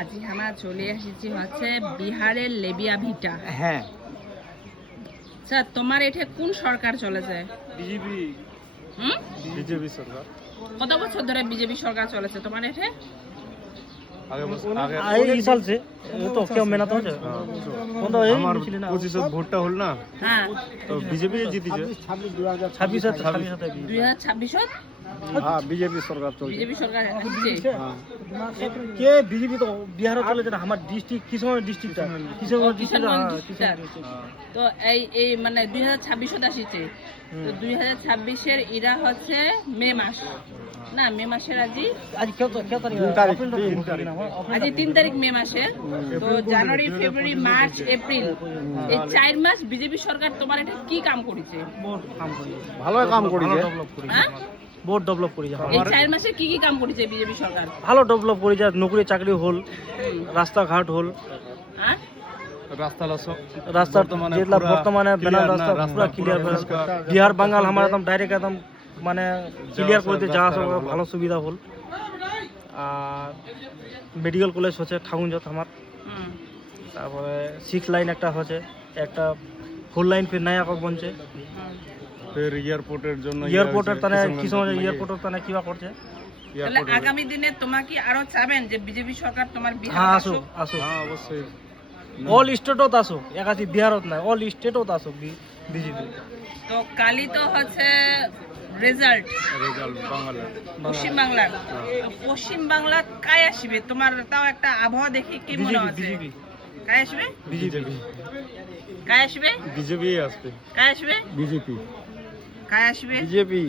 আজি আমরা চলে এসেছি হচ্ছে বিহারের লেবিয়া ভিটা। হ্যাঁ স্যার তোমার এঠে কোন সরকার চলেছে? বিজেপি হুম বিজেপি সরকার কত বছর ধরে বিজেপি সরকার চলেছে তোমার এঠে? এই साल से ये तो क्या मेहनत हो जाए कौन तो यही আমার मिली ना 25 ভোটটা হল না হ্যাঁ তো বিজেপি জিতিছে 26 है 2026 হ্যাঁ বিজেপি সরকার চলছে বিজেপি সরকার আসছে। के बीजेपी तो बिहार चले जाना हमार district Kishanganj district Kishanganj Kishoreganj district district. তো এই মানে 2026 আসছে। তো 2026 ইরা হচ্ছে মে মাস না, মে মাসের আজি आज क्या तारीख है तारीख, अप्रैल तीन तो तारीख। আজি 3 তারিখ মে মাসের। তো জানুয়ারি ফেব্রুয়ারি মার্চ এপ্রিল এই 4 মাস বিজেপি সরকার তোমার এটা কি কাম করেছে? बहुत काम करी ভালো কাম করেছে डेवलप करी হ্যাঁ बहुत डेवलप करी এই 4 মাসে কি কি কাম করেছে বিজেপি সরকার? ভালো ডেভেলপ করি যা নকরি চাকরি হল রাস্তাঘাট হল হ্যাঁ রাস্তার যেগুলা বর্তমানে বেনাল রাস্তা পুরা ক্লিয়ার করে বিহার বাঙ্গাল আমার একদম ডাইরেক্ট একদম মানে ক্লিয়ার করে দিয়ে যাওয়া আসা করা ভালো সুবিধা হল। আর মেডিকেল কলেজ হচ্ছে ঠাকুরজত আমার, হুম তারপরে 6 লাইন একটা হচ্ছে, একটা 4 লাইন ফির নয়া বনছে ফের এয়ারপোর্টের জন্য এয়ারপোর্টের তানে কিশোর এয়ারপোর্টের তানে কিবা করছে। তাহলে আগামী দিনে তোমাকে আরো চাবেন যে বিজেপি সরকার তোমার বিহার হ্যাঁ আসুক? আসুক আসুক হ্যাঁ অবশ্যই অল স্টেটত আসুক, একাশি বিহারত নাই অল স্টেটত আসুক বিজেপি। তো কালি তো হচ্ছে রেজাল্ট বাংলার পশ্চিমবাংলার। পশ্চিমবাংলা কায় আসবে তোমার? তাও একটা আবহাওয়া দেখে কি মনে হচ্ছে? বিজেপি কায় আসবে? বিজেপি কায় আসবে? বিজেপি আসবে কায় আসবে? বিজেপি কায় আসবে? বিজেপি